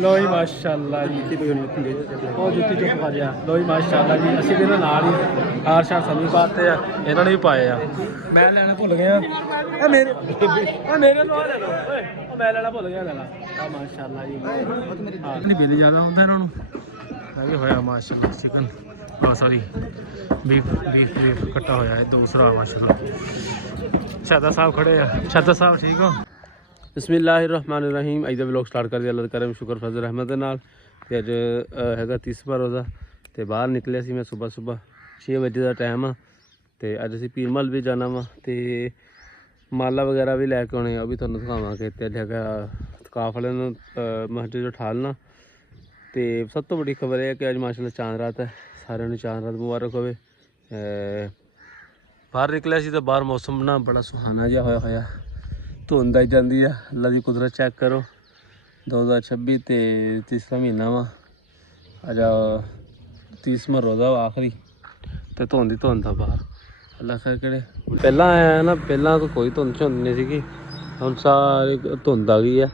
ਲੋ ਜੀ ਮਾਸ਼ਾਅੱਲਾ ਜੀ ਉਹ ਜੁੱਤੀ ਚੁੱਪ ਕਰ ਜਾ। ਲੋ ਜੀ ਮਾਸ਼ਾਅੱਲਾ ਜੀ ਅਸੀਂ ਵੀ ਇਹਨਾਂ ਨਾਲ ਹੀ ਹਾਰ ਸ਼ਾਰ ਸਾਨੂੰ ਪਾਤੇ ਆ, ਇਹਨਾਂ ਨੇ ਵੀ ਪਾਏ ਆ। ਮੈਂ ਲੈਣਾ ਭੁੱਲ ਗਿਆ ਇਹ ਮੇਰੇ ਲੋ ਲੈ ਲੋ ਓਏ, ਉਹ ਮੈਂ ਲੈਣਾ ਭੁੱਲ ਗਿਆ ਲੈਣਾ ਆ ਮਾਸ਼ਾਅੱਲਾ ਜੀ। ਨਹੀਂ ਬਿੱਲ ਜ਼ਿਆਦਾ ਹੁੰਦਾ ਇਹਨਾਂ ਨੂੰ। ਇਹ ਵੀ ਹੋਇਆ ਮਾਸ਼ਾਅੱਲਾ ਚਿਕਨ ਸੌਰੀ ਬੀਫ ਕੱਟਾ ਹੋਇਆ ਹੈ ਦੂਸਰਾ ਮਾਸ਼ਾਅੱਲਾ। ਸ਼ਾਦਾ ਸਾਹਿਬ ਖੜੇ ਆ। ਸ਼ਾਦਾ ਸਾਹਿਬ ਠੀਕ ਹੋ? ਬਿਸਮਿल्लाहिर्रहमानिर्रहीम। ਅੱਜ ਦਾ ਵਲੌਗ ਸਟਾਰਟ ਕਰਦੇ ਅੱਲਾਹ ਦਾ ਕਰਮ ਸ਼ੁਕਰ ਫਜ਼ਲ ਰਹਿਮਤ ਦੇ ਨਾਲ। ਤੇ ਅੱਜ ਹੈਗਾ 30ਵਾਂ ਰੋਜ਼ਾ ਤੇ ਬਾਹਰ ਨਿਕਲਿਆ ਸੀ ਮੈਂ ਸੁਬਹ 6 ਵਜੇ ਦਾ ਟਾਈਮ ਆ। ਤੇ ਅੱਜ ਅਸੀਂ ਪੀਰਮਲ ਵੀ ਜਾਣਾ ਵਾ ਤੇ ਮਾਲਾ ਵਗੈਰਾ ਵੀ ਲੈ ਕੇ ਆਉਣੇ ਆ, ਉਹ ਵੀ ਤੁਹਾਨੂੰ ਦਿਖਾਵਾਂਗੇ। ਤੇ ਅੱਜ ਹੈਗਾ ਤਕਾਫ ਵਾਲਿਆਂ ਨੂੰ ਮਸਜਿਦ ਉਠਾਲਣਾ। ਤੇ ਸਭ ਤੋਂ ਵੱਡੀ ਖਬਰ ਇਹ ਹੈ ਕਿ ਅੱਜ ਮਾਸ਼ਾਅੱਲਾ ਚਾਂਦ ਰਾਤ ਹੈ। ਸਾਰਿਆਂ ਨੂੰ ਚਾਂਦ ਰਾਤ ਮੁਬਾਰਕ ਹੋਵੇ। ਬਾਹਰ ਨਿਕਲਿਆ ਸੀ ਤਾਂ ਬਾਹਰ ਮੌਸਮ ਨਾ ਬੜਾ ਸੁਹਾਨਾ ਜਿਹਾ ਹੋਇਆ ਧੁੰਦ ਆਈ ਜਾਂਦੀ ਆ। ਅੱਲਾ ਦੀ ਕੁਦਰਤ ਚੈੱਕ ਕਰੋ। 2026 ਤੇ ਤੀਸਰਾ ਮਹੀਨਾ ਵਾ। ਅੱਜ 30ਵਾਂ ਰੋਜ਼ਾ ਵਾ ਆਖਰੀ ਤੇ ਧੁੰਦ ਹੀ ਧੁੰਦ ਆ ਬਾਹਰ। ਅੱਲਾ ਖੈਰ ਕਰੇ। ਪਹਿਲਾਂ ਆਇਆ ਨਾ, ਪਹਿਲਾਂ ਤਾਂ ਕੋਈ ਧੁੰਦ ਨਹੀਂ ਸੀਗੀ, ਹੁਣ ਸਾਰੀ ਧੁੰਦ ਆ ਗਈ ਆ।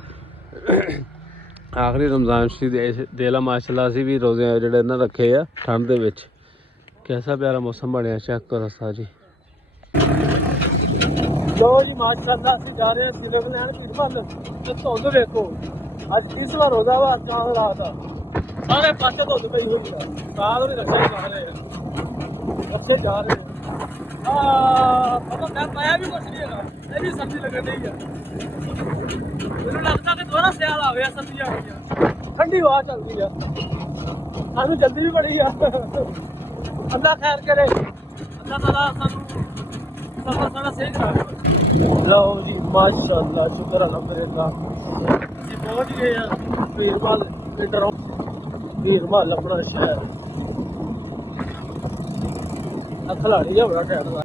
ਆਖਰੀ ਰਮਜ਼ਾਨ ਸ਼ਰੀਫ ਦੇ ਲਾ ਮਾਸ਼ਾਅੱਲਾ ਅਸੀਂ ਵੀ ਰੋਜ਼ੇ ਜਿਹੜੇ ਨਾ ਰੱਖੇ ਆ ਠੰਡ ਦੇ ਵਿੱਚ। ਕੈਸਾ ਪਿਆਰਾ ਮੌਸਮ ਬਣਿਆ, ਚੈੱਕ ਕਰੋ ਸਾ ਜੀ। ਲੋ ਜੀ ਮਾਸ਼ਾਅੱਲਾ ਅਸੀਂ ਜਾ ਰਹੇ ਹਾਂ ਸਿਲਕ ਲੈਣ ਪੀਰਮਲ ਤੇ ਧੁੰਦ ਵੇਖੋ। ਅੱਜ 30ਵਾਂ ਰੋਜ਼ਾ ਵਾ ਚਾਂਦ ਰਾਤ ਦਾ। ਸਾਰੇ ਪਾਸੇ ਧੁੰਦ ਪਈ ਹੋਈ ਆ। ਸਾਲ ਵੀ ਰੱਖੇ ਜਾ ਰਹੇ ਰੱਖੇ ਜਾ ਰਹੇ ਪਤਾ ਮੈਂ ਪਾਇਆ ਵੀ ਕੁਛ ਨਹੀਂ ਹੈਗਾ। ਇਹ ਵੀ ਸਬਜ਼ੀ ਲੱਗਣ ਨਹੀਂ ਆ। ਮੈਨੂੰ ਲੱਗਦਾ ਕਿ ਦੁਬਾਰਾ ਸਿਆਲ ਆ ਗਿਆ, ਸਬਜ਼ੀਆਂ ਆ ਗਈਆਂ, ਠੰਡੀ ਹਵਾ ਚੱਲਦੀ ਆ। ਸਾਨੂੰ ਜਲਦੀ ਵੀ ਬੜੀ ਆ। ਅੱਲਾ ਖੈਰ ਕਰੇ। ਅੱਲਾ ਤਾਲਾ ਸਾਨੂੰ ਸਫਰ ਸਾਡਾ ਸਹੀ ਕਰਾ। ਲਓ ਜੀ ਮਾਸ਼ਾਅੱਲਾ ਸ਼ੁਕਰ ਅਲਹਮਦੁਲਿਲਾ ਜੀ ਪਹੁੰਚ ਗਏ ਆ ਪੀਰਮਲ ਪਿੰਡੋਂ। ਪੀਰਮਲ ਆਪਣਾ ਸ਼ਹਿਰ ਖਲਾੜੀ ਆ ਬੜਾ ਟਾਈਮ ਦਾ।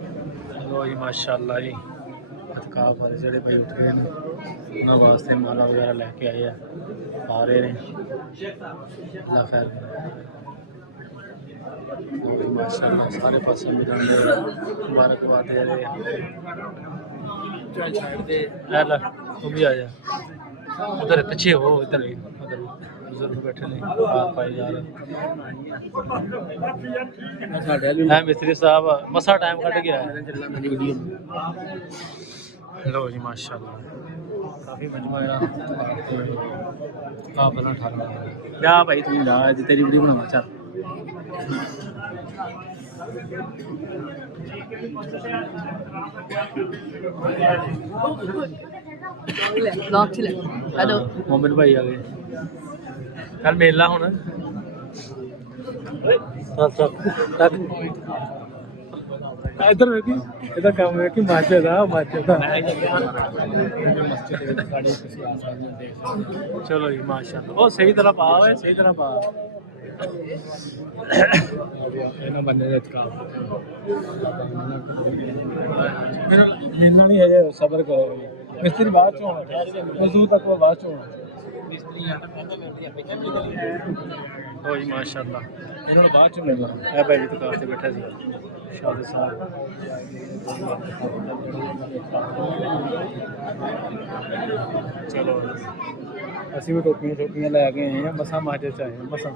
ਲਓ ਜੀ ਮਾਸ਼ਾਅੱਲਾ ਜੀ ਅਤਕਾਫ ਵਾਲੇ ਜਿਹੜੇ ਬਈ ਉੱਠ ਗਏ ਨੇ, ਉਹਨਾਂ ਵਾਸਤੇ ਮਾਲਾ ਵਗੈਰਾ ਲੈ ਕੇ ਆਏ ਆ ਰਹੇ ਨੇ। ਅੱਲਾ ਖੈਰ माशाअल्लाह सारे पास मुबारकबाद दे रहे हैं। तुम भी आ जा, उधर पीछे हो, इधर उधर बुजुर्ग बैठे ने पाए जा रहे हैं। मिस्त्री साहब मसा टाइम कट गया है। लो जी माशाअल्लाह काफ़ी मजमा बना ठाना जा भाई, तुम जा तेरी वीडियो बनावा चल। मोमिन भाई आ गए। कल मेला होना इधर वेखी, इधर काम वेखी मस्जिद आ मस्जिद। चलो जी माशाअल्लाह वो सही तरह पा है, सही तरह पा ਇਹਨਾਂ ਬੰਦੇ ਦੇ ਤਕਾਫ ਮਿਲਣਾ ਨਹੀਂ ਹੈ। ਸਬਰ ਕਰੋ, ਮਿਸਤਰੀ ਬਾਅਦ ਚ ਹੋਣਾ, ਮਜ਼ਦੂਰ ਤੱਕ ਬਾਅਦ ਚ ਹੋਣਾ। ਮਿਸਤਰੀਆਂ ਹੋ ਜੀ ਮਾਸ਼ਾਅੱਲਾ ਇਹਨਾਂ ਨੂੰ ਬਾਅਦ ਚ ਮਿਲਣਾ। ਇਹ ਭਾਈ ਵੀ ਤਕਾਫ ਤੇ ਬੈਠਾ ਸੀ ਸ਼ਾਦ ਸਾਹਿਬ। ਚਲੋ ਅਸੀਂ ਵੀ ਟੋਪੀਆਂ ਲੈ ਕੇ ਆਏ ਹਾਂ। ਮਸਾਂ ਮਾਜੇ ਚ ਆਏ ਹਾਂ ਮਸਾਂ।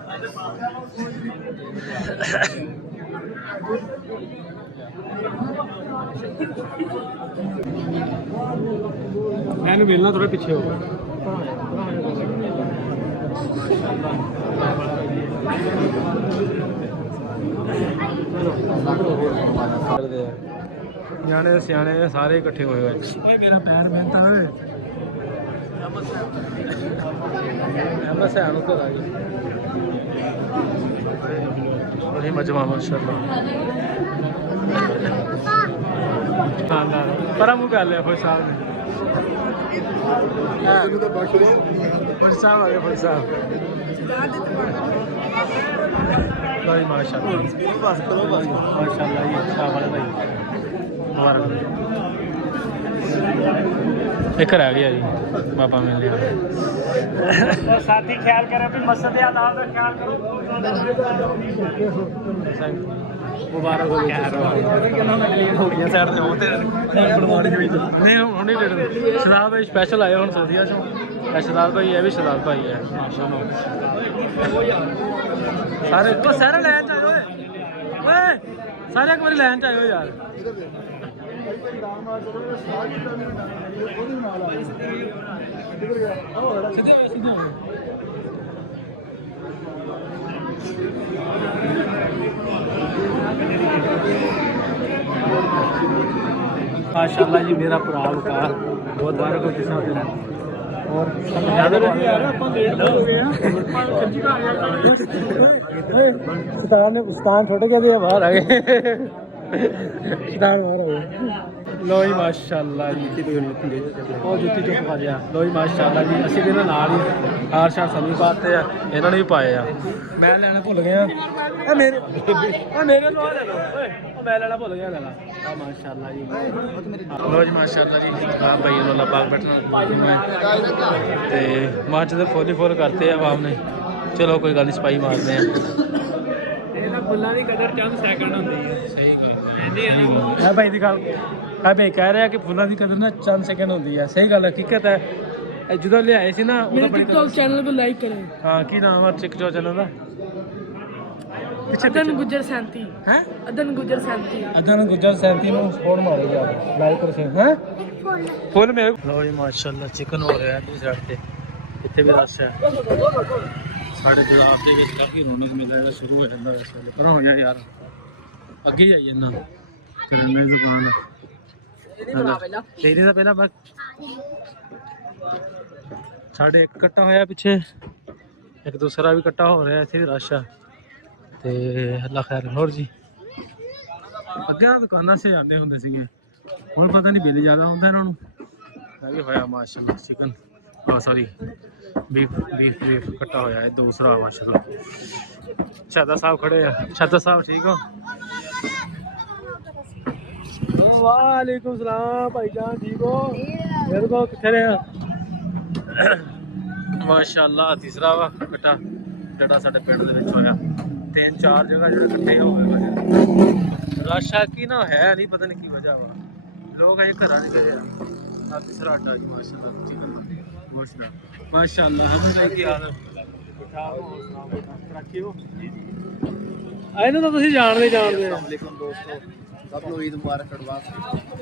ਮੈਨੂੰ ਮਿਲਣਾ ਥੋੜਾ ਪਿੱਛੇ ਹੋ। ਨਿਆਣੇ ਸਿਆਣੇ ਸਾਰੇ ਇਕੱਠੇ ਹੋਏ ਹੋਏ। ਮੇਰਾ ਪੈਰ ਮਿਹਨਤ ਹੋਏ बस है तो वही मजमा माशाअल्लाह। पर मुँह कर लिया फौज साहब आ गए। फौज साहब भाई माशाअल्लाह माशाअल्लाह ये वाले भाई मुबारक। एक रह गया जी बाबा मिल लिया। साथी ख्याल करें भी मसद आदाब का ख्याल करो। मुबारक हो शराब स्पैशल आए हम सऊदीया चो ਇਹ ਸ਼ਰਾਬ ਭਾਈ ਇਹ ਵੀ ਸ਼ਰਾਬ ਭਾਈ ਹੈ ਮਾਸ਼ਾਅੱਲਾ ਸਾਰੇ ਸਾਰੇ ਲੈਣ ਚ ਆਏ ਓਏ ਓਏ ਸਾਰੇ ਇੱਕ ਵਾਰੀ ਲੈਣ ਚ ਆਇਓ ਯਾਰ माशाअल्लाह जी मेरा भरा वकार बहुत बार को जिस और उस्तान छोटे क्या दिया बाहर आ गए उस्तान बाहर हो गए लो जी माशाअल्लाह जी और जुत्ती चुप कर गया लो जी माशाअल्लाह जी असं भी नाल ही हार शार समी पाते हैं इन्होंने भी पाए मैं लेना भुल गया मेरे मेरे लो ले लो मैं लेना भुल गया लेना माशाअल्लाह जी लो जी माशाअल्लाह जी भाई वाला पाक बैठना ते मार्च तो फुल ही फुल करते हैं आवाम ने चलो कोई गल नहीं सपाई मारते हैं फुल्लां दी कदर चंद सैकंड होंदी है सही गल है भाई दी गल है भाई कह रहा है कि फुल्लां दी कदर ना चंद सेकंड होंदी है सही गल हकीकत है जो लियाए सी ना टिकटॉक चैनल को लाइक करें हाँ की नाम है टिकटॉक चैनल का अदन गुजर सैंती हैं अदन गुजर सैंती नु फोन मारो जा लाइक कर से हैं फुल में लो जी माशाल्लाह चिकन हो रहा है दूसरी साइड पे इत्थे भी रश है साढ़े गुलाब दे विच काफी रौनक मेला जेड़ा शुरू हो जांदा इस वेले पर होया यार अगे जाई जन्ना करने दुकान तेरे दा पहला बस साढ़े एक कट्टा होया पीछे एक दूसरा भी कट्टा हो रहा है इत्थे भी रश है ते अल्लाह खैर होर जी अगे दुकाना से आते होंगे सीगे और पता नहीं बिल ज़्यादा होंगे इन्होंने भी होया माशाल्लाह chicken sorry beef beef beef कट्टा होया है दूसरा माशाल्लाह शादा साहब खड़े हैं शादा साहब ठीक हो वालेकुम सलाम भाईजान ठीक हो मेरे को कितने रहे माशाल्लाह तीसरा वा कट्टा जड़ा साडे पिंड दे विच होया 3-4 जगह जो इकट्ठे हो गए रश की ना है नहीं पता नहीं की वजह वा लोग अजे घर नहीं गए तीसरा अड्डा जी माशाल्लाह चिकन माशाल्लाह हम की हाल ਇਹਨੂੰ ਤਾਂ ਤੁਸੀਂ ਜਾਣਦੇ ਅਸਲਾਮੁਅਲੈਕੁਮ ਦੋਸਤੋ ਸਭ ਨੂੰ ਈਦ ਮੁਬਾਰਕ ਅਡਵਾਂਸ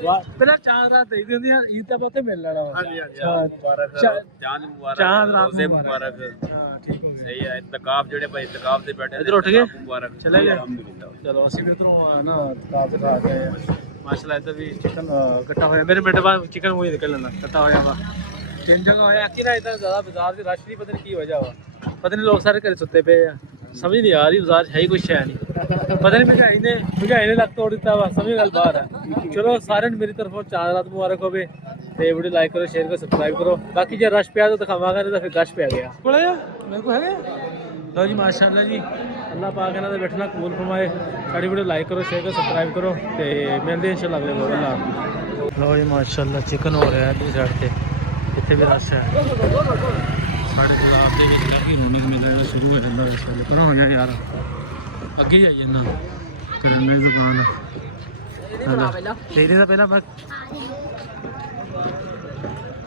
ਵਾਹ ਪਹਿਲਾਂ ਚਾਂਦ ਰਾਤ ਦੇ ਦਿੰਦੀ ਆ ਈਦ ਦਾ ਪਤਾ ਮਿਲ ਲੈਣਾ ਹਾਂਜੀ ਹਾਂਜੀ ਮੁਬਾਰਕ ਚਾਂਦ ਮੁਬਾਰਕ ਚਾਂਦ ਰਾਤ ਮੁਬਾਰਕ ਹਾਂ ਠੀਕ ਹੋ ਗਿਆ ਸਹੀ ਹੈ ਇਤਕਾਫ ਜਿਹੜੇ ਭਾਈ ਇਤਕਾਫ ਤੇ ਬੈਠੇ ਇਧਰ ਉੱਠ ਗਏ ਮੁਬਾਰਕ ਚਲੇ ਗਏ ਚਲੋ ਅਸੀਂ ਵੀ ਇਧਰੋਂ ਨਾ ਇਤਕਾਫ ਤੇ ਖਾ ਕੇ ਮਾਸ਼ਾਅੱਲਾ ਇਧਰ ਵੀ ਚਿਕਨ ਇਕੱਠਾ ਹੋਇਆ ਮੇਰੇ ਮਿੰਟ ਬਾਅਦ ਚਿਕਨ ਮੂੰਹ ਨਿਕਲ ਲੈਣਾ ਇਕੱਠਾ ਹੋਇਆ ਵਾ 3 ਜਗ੍ਹਾ ਹੋਇਆ ਕਿ ਨਾ ਇਦਾਂ ਜ਼ਿਆਦਾ ਬਾਜ਼ਾਰ ਦੇ ਰਸ਼ ਨਹੀਂ ਪਤਾ ਨਹੀਂ ਕੀ ਵਜ੍ਹਾ ਵਾ पता नहीं लोग सारे घर सुते पे समझ नहीं आ रही बाजार है ही कुछ है नहीं पता नहीं महंगाई ने लग तोड़ दिता वा समझ गल बाहर है चलो सारे मेरी तरफों चार रात मुबारक हो वीडियो लाइक करो शेयर करो सब्सक्राइब करो बाकी जो रश पिया तो दिखावांगा नहीं तो फिर गश पै गया मेरे को है लो जी माशाअल्लाह जी अल्लाह पाक इन्हां दा बैठना कबूल फरमाए साडी वीडियो लाइक करो शेयर करो सब्सक्राइब करो तो मिलते इंशाअल्लाह अगले व्लॉग नाल लो जी माशाअल्लाह चिकन हो रहा है दूसरी साइड पे इत्थे भी रश है साढ़े गुलाब के काफ़ी रौनक मेला जो शुरू हो जाता इस वेले पर होया यार अगे जाई जन्ना करने दुकान तेरे दा पहला बस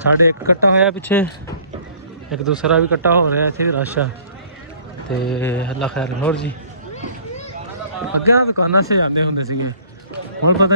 साढ़े एक कट्टा होया पीछे एक दूसरा भी कट्टा हो रहा है इत्थे भी रश है ते अल्लाह खैर होर जी अगे दुकाना से आते होंगे सीगे और पता